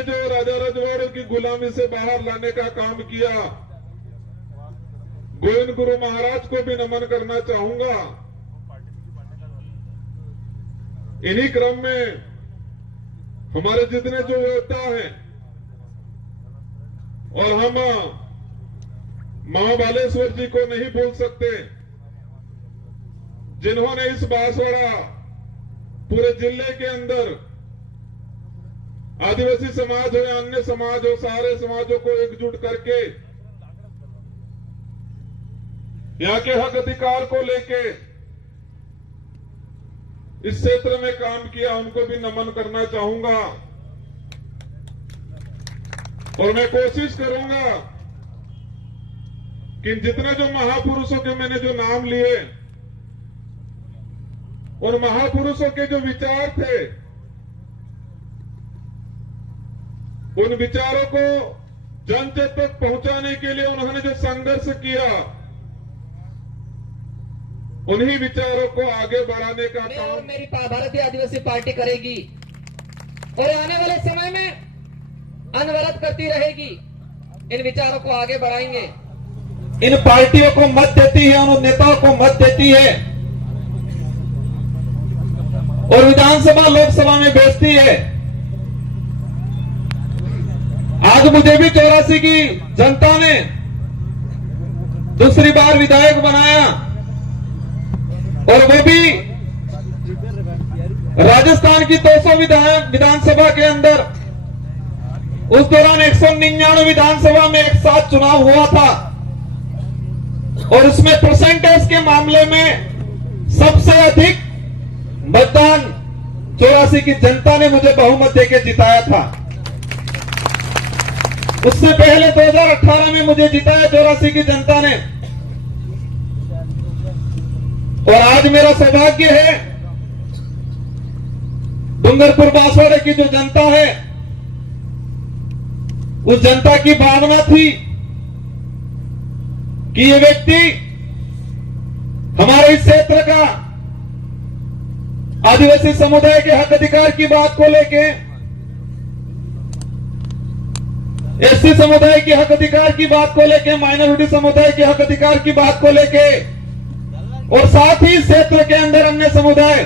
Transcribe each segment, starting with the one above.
ने जो राजा रजवाड़ों की गुलामी से बाहर लाने का काम किया, गोविंद गुरु महाराज को भी नमन करना चाहूंगा। इन्हीं क्रम में हमारे जितने जो योद्धा हैं, और हम महाबालेश्वर जी को नहीं भूल सकते, जिन्होंने इस बांसवाड़ा पूरे जिले के अंदर आदिवासी समाज हो या अन्य समाज हो, सारे समाजों को एकजुट करके यहाँ के हक अधिकार को लेके इस क्षेत्र में काम किया, उनको भी नमन करना चाहूंगा। और मैं कोशिश करूंगा कि जितने जो महापुरुषों के मैंने जो नाम लिए, और महापुरुषों के जो विचार थे, उन विचारों को जन जन तक पहुंचाने के लिए उन्होंने जो संघर्ष किया, उन्हीं विचारों को आगे बढ़ाने का काम और मेरी भारतीय आदिवासी पार्टी करेगी और आने वाले समय में अनवरत करती रहेगी। इन विचारों को आगे बढ़ाएंगे। इन पार्टियों को मत देती है, उन नेताओं को मत देती है और विधानसभा लोकसभा में भेजती है। आज मुझे भी 84 की जनता ने दूसरी बार विधायक बनाया, और वो भी राजस्थान की 200 विधानसभा के अंदर। उस दौरान 199 विधानसभा में एक साथ चुनाव हुआ था, और इसमें परसेंटेज के मामले में सबसे अधिक मतदान 84 की जनता ने मुझे बहुमत देकर जिताया था। उससे पहले 2018 में मुझे जिताया 84 की जनता ने। और आज मेरा सौभाग्य है, डूंगरपुर बांसवाड़े की जो जनता है, उस जनता की भावना थी कि ये व्यक्ति हमारे इस क्षेत्र का आदिवासी समुदाय के हक अधिकार की बात को लेके, एससी समुदाय के हक अधिकार की बात को लेके, माइनॉरिटी समुदाय के हक अधिकार की बात को लेके, और साथ ही क्षेत्र के अंदर अन्य समुदाय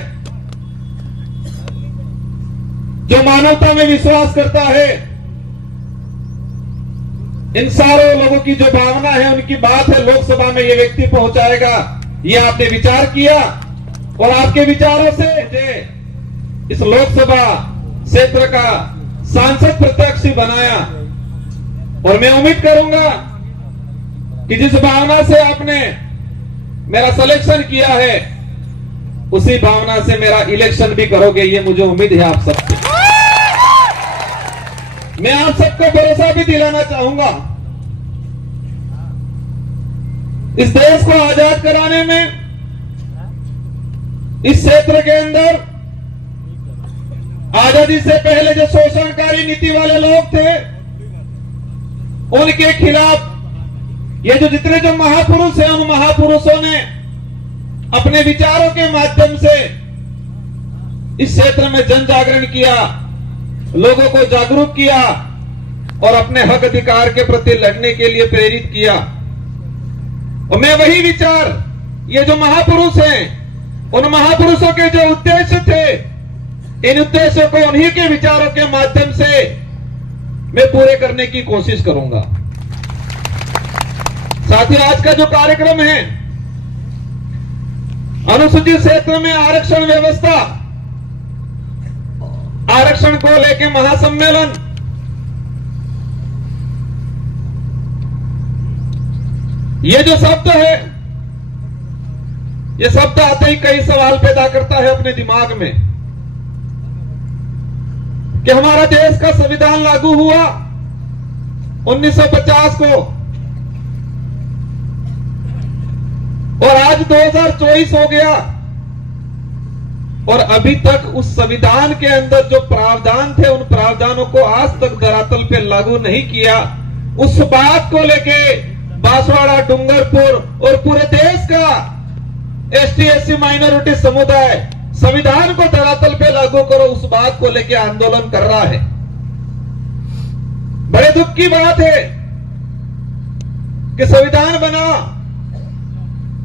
जो मानवता में विश्वास करता है, इन सारे लोगों की जो भावना है, उनकी बात है लोकसभा में ये व्यक्ति पहुंचाएगा। ये आपने विचार किया और आपके विचारों से इस लोकसभा क्षेत्र का सांसद प्रत्याशी बनाया। और मैं उम्मीद करूंगा कि जिस भावना से आपने मेरा सिलेक्शन किया है, उसी भावना से मेरा इलेक्शन भी करोगे, ये मुझे उम्मीद है आप सबसे। मैं आप सबको भरोसा भी दिलाना चाहूंगा, इस देश को आजाद कराने में इस क्षेत्र के अंदर आजादी से पहले जो शोषणकारी नीति वाले लोग थे, उनके खिलाफ ये जो जितने जो महापुरुष हैं, उन महापुरुषों ने अपने विचारों के माध्यम से इस क्षेत्र में जन जागरण किया, लोगों को जागरूक किया और अपने हक अधिकार के प्रति लड़ने के लिए प्रेरित किया। और मैं वही विचार, ये जो महापुरुष हैं, उन महापुरुषों के जो उद्देश्य थे, इन उद्देश्यों को उन्हीं के विचारों के माध्यम से मैं पूरे करने की कोशिश करूंगा। साथ ही आज का जो कार्यक्रम है, अनुसूचित क्षेत्र में आरक्षण व्यवस्था, आरक्षण को लेकर महासम्मेलन, ये जो शब्द है, ये शब्द आते ही कई सवाल पैदा करता है अपने दिमाग में कि हमारा देश का संविधान लागू हुआ 1950 को, और आज 2024 हो गया, और अभी तक उस संविधान के अंदर जो प्रावधान थे, उन प्रावधानों को आज तक धरातल पे लागू नहीं किया। उस बात को लेके बांसवाड़ा, डूंगरपुर और पूरे देश का एसटी एससी माइनॉरिटी समुदाय संविधान को धरातल पे लागू करो, उस बात को लेके आंदोलन कर रहा है। बड़े दुख की बात है कि संविधान बना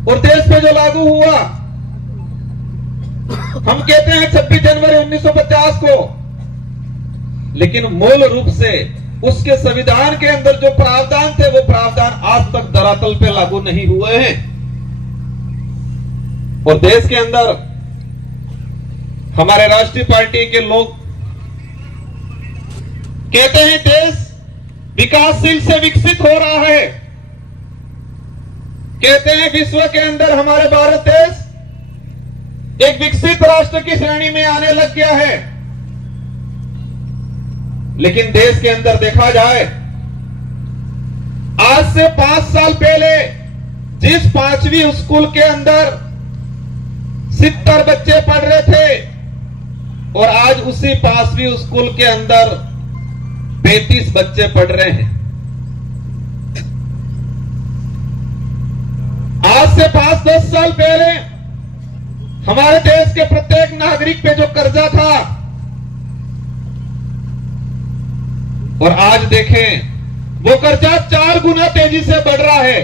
और देश पे जो लागू हुआ, हम कहते हैं 26 जनवरी 1950 को, लेकिन मूल रूप से उसके संविधान के अंदर जो प्रावधान थे वो प्रावधान आज तक धरातल पे लागू नहीं हुए हैं। और देश के अंदर हमारे राष्ट्रीय पार्टी के लोग कहते हैं देश विकासशील से विकसित हो रहा है, कहते हैं विश्व के अंदर हमारे भारत देश एक विकसित राष्ट्र की श्रेणी में आने लग गया है। लेकिन देश के अंदर देखा जाए, आज से 5 साल पहले जिस 5वीं स्कूल के अंदर 70 बच्चे पढ़ रहे थे और आज उसी 5वीं स्कूल के अंदर 35 बच्चे पढ़ रहे हैं। आज से 5-10 साल पहले हमारे देश के प्रत्येक नागरिक पे जो कर्जा था, और आज देखें वो कर्जा 4 गुना तेजी से बढ़ रहा है।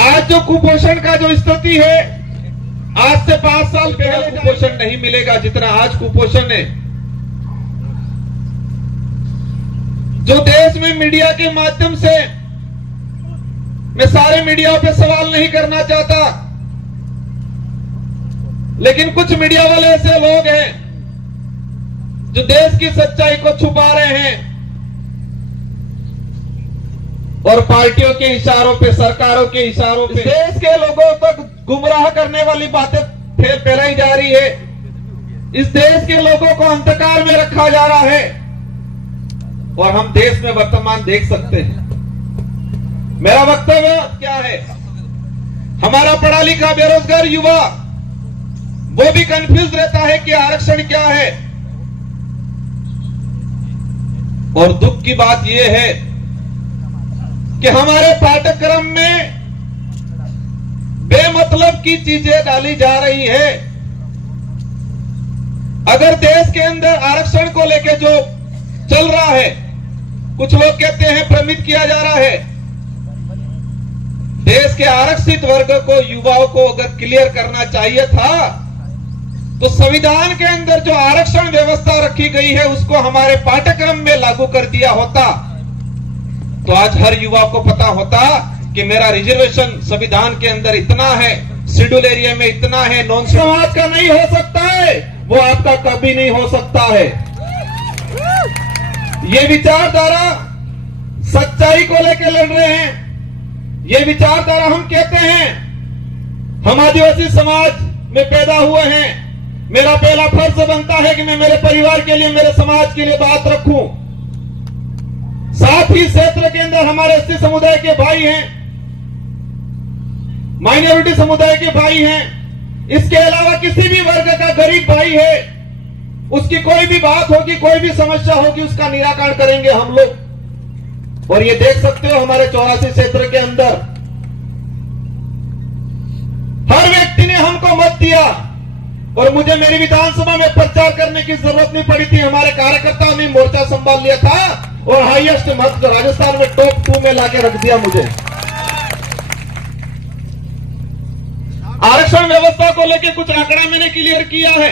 आज जो कुपोषण का जो स्थिति है, आज से 5 साल पहले कुपोषण नहीं मिलेगा जितना आज कुपोषण है। जो देश में मीडिया के माध्यम से, मैं सारे मीडिया पे सवाल नहीं करना चाहता, लेकिन कुछ मीडिया वाले ऐसे लोग हैं जो देश की सच्चाई को छुपा रहे हैं और पार्टियों के इशारों पे, सरकारों के इशारों पे देश के लोगों तक गुमराह करने वाली बातें फैलाई जा रही है। इस देश के लोगों को अंधकार में रखा जा रहा है और हम देश में वर्तमान देख सकते हैं। मेरा वक्तव्य क्या है? हमारा पढ़ा लिखा बेरोजगार युवा वो भी कंफ्यूज रहता है कि आरक्षण क्या है। और दुख की बात यह है कि हमारे पाठ्यक्रम में बेमतलब की चीजें डाली जा रही है। अगर देश के अंदर आरक्षण को लेकर जो चल रहा है, कुछ लोग कहते हैं भ्रमित किया जा रहा है। देश के आरक्षित वर्ग को, युवाओं को अगर क्लियर करना चाहिए था तो संविधान के अंदर जो आरक्षण व्यवस्था रखी गई है उसको हमारे पाठ्यक्रम में लागू कर दिया होता तो आज हर युवा को पता होता कि मेरा रिजर्वेशन संविधान के अंदर इतना है, शेड्यूल एरिया में इतना है, नॉन समाज का नहीं हो सकता है, वो आपका कभी नहीं हो सकता है। ये विचारधारा सच्चाई को लेकर लड़ रहे हैं। ये विचारधारा हम कहते हैं, हम आदिवासी समाज में पैदा हुए हैं, मेरा पहला फर्ज बनता है कि मैं मेरे परिवार के लिए, मेरे समाज के लिए बात रखूं। साथ ही क्षेत्र के अंदर हमारे एसटी समुदाय के भाई हैं, माइनॉरिटी समुदाय के भाई हैं, इसके अलावा किसी भी वर्ग का गरीब भाई है, उसकी कोई भी बात होगी, कोई भी समस्या होगी, उसका निराकरण करेंगे हम लोग। और ये देख सकते हो हमारे 84 क्षेत्र के अंदर हर व्यक्ति ने हमको मत दिया और मुझे मेरी विधानसभा में प्रचार करने की जरूरत नहीं पड़ी थी। हमारे कार्यकर्ताओं ने मोर्चा संभाल लिया था और हाईएस्ट मत राजस्थान में टॉप 2 में लाके रख दिया मुझे। आरक्षण व्यवस्था को लेकर कुछ आंकड़ा मैंने क्लियर किया है,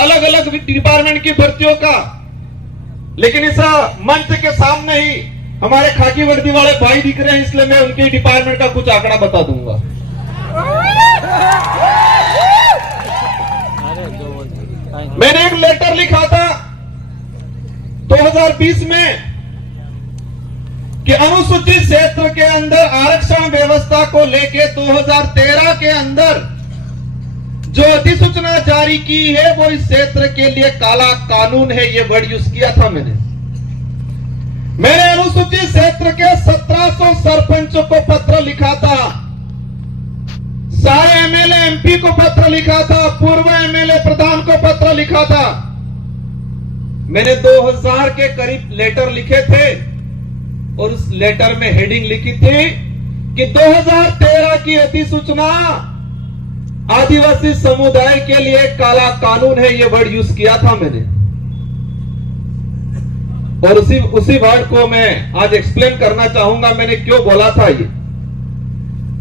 अलग अलग डिपार्टमेंट की भर्तियों का, लेकिन इस मंच के सामने ही हमारे खाकी वर्दी वाले भाई दिख रहे हैं, इसलिए मैं उनके डिपार्टमेंट का कुछ आंकड़ा बता दूंगा। मैंने एक लेटर लिखा था 2020 में कि अनुसूचित क्षेत्र के अंदर आरक्षण व्यवस्था को लेकर 2013 के अंदर जो अधिसूचना जारी की है वो इस क्षेत्र के लिए काला कानून है, ये वर्ड यूज किया था मैंने अनुसूचित क्षेत्र के 1700 सरपंचों को पत्र लिखा था, सारे एमएलए एमपी को पत्र लिखा था, पूर्व एमएलए प्रधान को पत्र लिखा था। मैंने 2000 के करीब लेटर लिखे थे और उस लेटर में हेडिंग लिखी थी कि 2013 की अधिसूचना आदिवासी समुदाय के लिए काला कानून है, ये वर्ड यूज किया था मैंने। और उसी वर्ड को मैं आज एक्सप्लेन करना चाहूंगा। मैंने क्यों बोला था ये।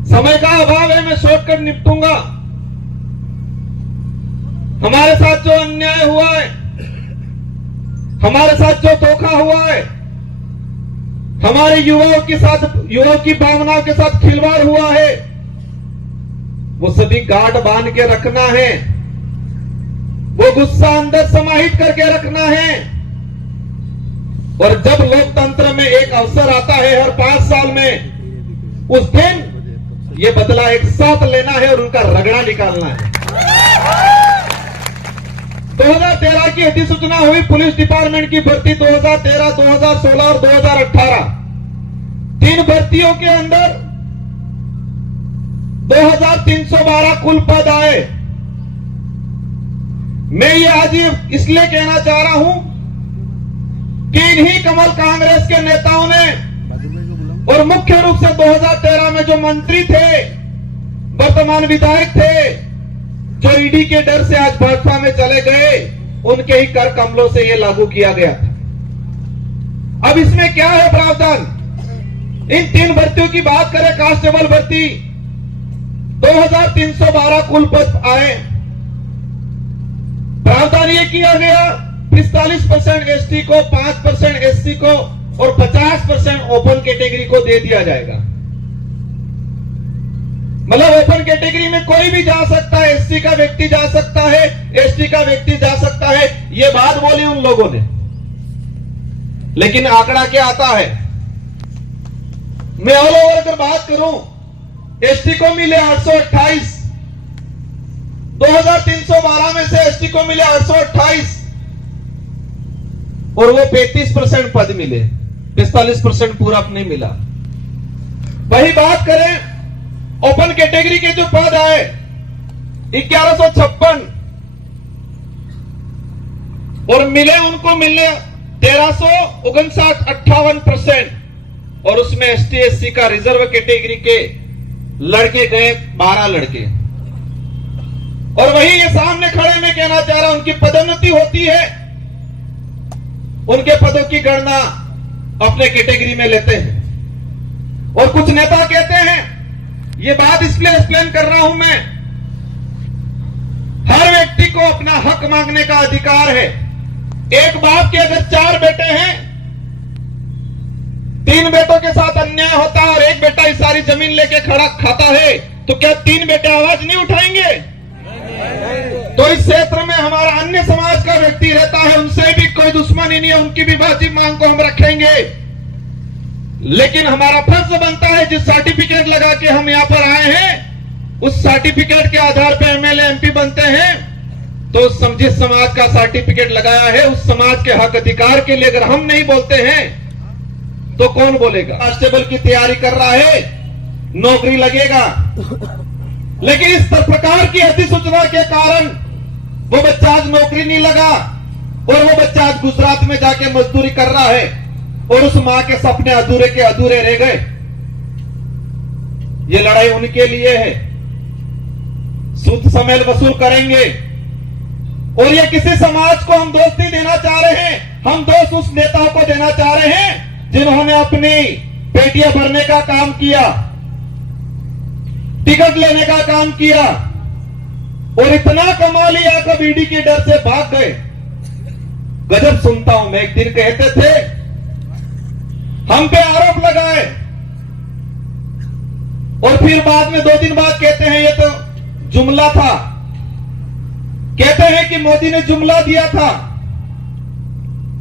समय का अभाव है, मैं शॉर्टकट निपटूंगा। हमारे साथ जो अन्याय हुआ है, हमारे साथ जो धोखा हुआ है, हमारे युवाओं की भावनाओं के साथ खिलवाड़ हुआ है, वो सभी गांठ बांध के रखना है, वो गुस्सा अंदर समाहित करके रखना है। और जब लोकतंत्र में एक अवसर आता है हर 5 साल में, उस दिन ये बदला एक साथ लेना है और उनका रगड़ा निकालना है। 2013 की अधिसूचना हुई पुलिस डिपार्टमेंट की भर्ती 2013, 2016 और 2018। 3 भर्तियों के अंदर 2312 कुल पद आए। मैं ये आज इसलिए कहना चाह रहा हूं कि इन्हीं कमल कांग्रेस के नेताओं ने, और मुख्य रूप से 2013 में जो मंत्री थे, वर्तमान विधायक थे, जो ईडी के डर से आज भाजपा में चले गए, उनके ही कर कमलों से यह लागू किया गया था। अब इसमें क्या है प्रावधान? इन 3 भर्तियों की बात करें, कांस्टेबल भर्ती 2312 कुल पद आए। प्रावधान यह किया गया 45% एसटी को, 5% एससी को और 50% ओपन कैटेगरी को दे दिया जाएगा। मतलब ओपन कैटेगरी में कोई भी जा सकता है, एससी का व्यक्ति जा सकता है, एसटी का व्यक्ति जा सकता है। ये बात बोली उन लोगों ने, लेकिन आंकड़ा क्या आता है? मैं ऑल ओवर अगर बात करूं, एसटी को मिले 828, 2312 में से एसटी को मिले 828 और वो 35% पद मिले, 45% पूरा नहीं मिला। वही बात करें ओपन कैटेगरी के जो पद आए 1156 और मिले 1359, 58%। और उसमें एसटी एससी का रिजर्व कैटेगरी के लड़के गए 12 लड़के। और वही ये सामने खड़े में कहना चाह रहा हूं, उनकी पदोन्नति होती है, उनके पदों की गणना अपने कैटेगरी में लेते हैं। और कुछ नेता कहते हैं, ये बात इसलिए एक्सप्लेन कर रहा हूं मैं, हर व्यक्ति को अपना हक मांगने का अधिकार है। एक बाप के अगर 4 बेटे हैं, 3 बेटों के साथ अन्याय होता है और एक बेटा इस सारी जमीन लेके खड़ा खाता है, तो क्या 3 बेटे आवाज नहीं उठाएंगे? तो इस क्षेत्र में हमारा अन्य समाज का व्यक्ति रहता है, उनसे भी कोई दुश्मनी नहीं है, उनकी भी वाजिब मांग को हम रखेंगे। लेकिन हमारा फर्ज बनता है, जिस सर्टिफिकेट लगा के हम यहां पर आए हैं, उस सर्टिफिकेट के आधार पर एमएलए एमपी बनते हैं, तो जिस समाज का सर्टिफिकेट लगाया है, उस समाज के हक अधिकार के लिए अगर हम नहीं बोलते हैं तो कौन बोलेगा? कांस्टेबल की तैयारी कर रहा है, नौकरी लगेगा, लेकिन इस प्रकार की अधिसूचना के कारण वो बच्चा आज नौकरी नहीं लगा और वो बच्चा आज गुजरात में जाके मजदूरी कर रहा है और उस मां के सपने अधूरे के अधूरे रह गए। ये लड़ाई उनके लिए है, सूद समेल वसूल करेंगे। और ये किसी समाज को हम दोष नहीं देना चाह रहे हैं, हम दोष उस नेताओं को देना चाह रहे हैं जिन्होंने अपनी पेटियां भरने का काम किया, टिकट लेने का काम किया और इतना कमा लिया कि ईडी के डर से भाग गए। गजब सुनता हूं मैं। एक दिन कहते थे, हम पे आरोप लगाए और फिर बाद में 2 दिन बाद कहते हैं ये तो जुमला था, कहते हैं कि मोदी ने जुमला दिया था,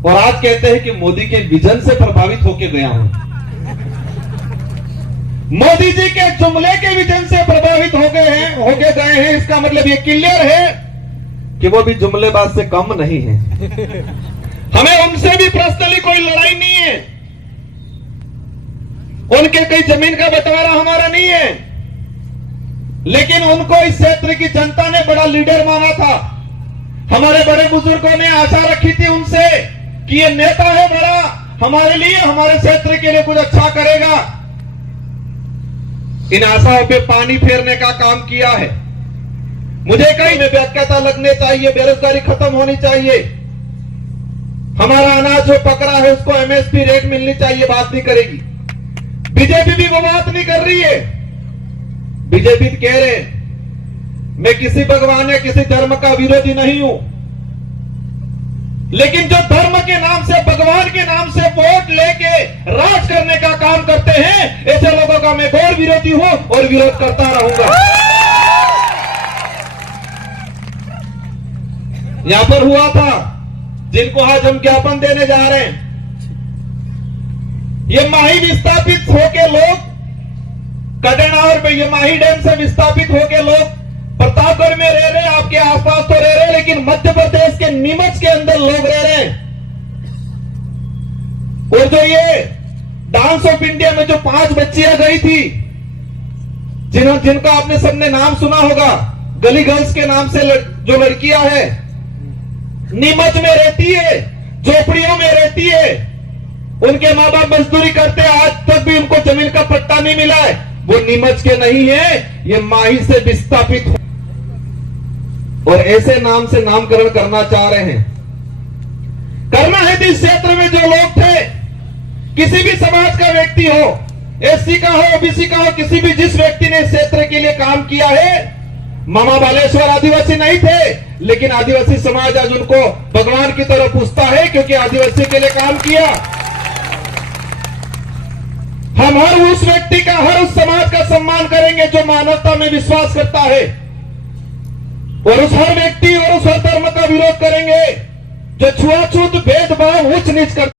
और आज कहते हैं कि मोदी के विजन से प्रभावित होकर गया हूं। मोदी जी के जुमले के विजन से प्रभावित हो गए हैं, इसका मतलब ये क्लियर है कि वो भी जुमलेबाज से कम नहीं है। हमें उनसे भी पर्सनली कोई लड़ाई नहीं है, उनके कई जमीन का बंटवारा हमारा नहीं है, लेकिन उनको इस क्षेत्र की जनता ने बड़ा लीडर माना था। हमारे बड़े बुजुर्गों ने आशा रखी थी उनसे कि ये नेता है बड़ा, हमारे लिए, हमारे क्षेत्र के लिए कुछ अच्छा करेगा। इन आशाओं पे पानी फेरने का काम किया है। मुझे कहीं में व्याख्याता लगने चाहिए, बेरोजगारी खत्म होनी चाहिए। हमारा अनाज जो पक रहा है उसको एमएसपी रेट मिलनी चाहिए, बात नहीं करेगी। बीजेपी भी वो बात नहीं कर रही है। बीजेपी कह रहे मैं किसी भगवान या किसी धर्म का विरोधी नहीं हूं, लेकिन जो धर्म के नाम से, भगवान के नाम से वोट लेके राज करने का काम करते हैं, ऐसे लोगों का मैं घोर विरोधी हूं और विरोध करता रहूंगा। यहां पर हुआ था, जिनको आज हम ज्ञापन देने जा रहे हैं, ये माही विस्थापित होके लोग कडेनावर पे, ये माही डैम से विस्थापित होके लोग प्रतापगढ़ में रह रहे, आपके आसपास तो रह रहे, लेकिन मध्य प्रदेश के नीमच के अंदर लोग रह रहे हैं। और जो ये डांस ऑफ इंडिया में जो 5 बच्चियां गई थी, जिनका आपने सबने नाम सुना होगा, गली गर्ल्स के नाम से जो लड़कियां हैं, नीमच में रहती है, झोपड़ियों में रहती है, उनके मां बाप मजदूरी करते हैं, आज तक भी उनको जमीन का पट्टा नहीं मिला है। वो नीमच के नहीं है, ये माही से विस्थापित हो और ऐसे नाम से नामकरण करना चाह रहे हैं। करना है तो इस क्षेत्र में जो लोग थे, किसी भी समाज का व्यक्ति हो, एससी का हो, ओबीसी का हो, किसी भी जिस व्यक्ति ने इस क्षेत्र के लिए काम किया है, मामा बालेश्वर आदिवासी नहीं थे, लेकिन आदिवासी समाज आज उनको भगवान की तरह पूछता है, क्योंकि आदिवासी के लिए काम किया। हम हर उस व्यक्ति का, हर उस समाज का सम्मान करेंगे जो मानवता में विश्वास करता है, और उस हर व्यक्ति और उस हर धर्म का विरोध करेंगे जो छुआछूत, भेदभाव, उच्च नीच करता है।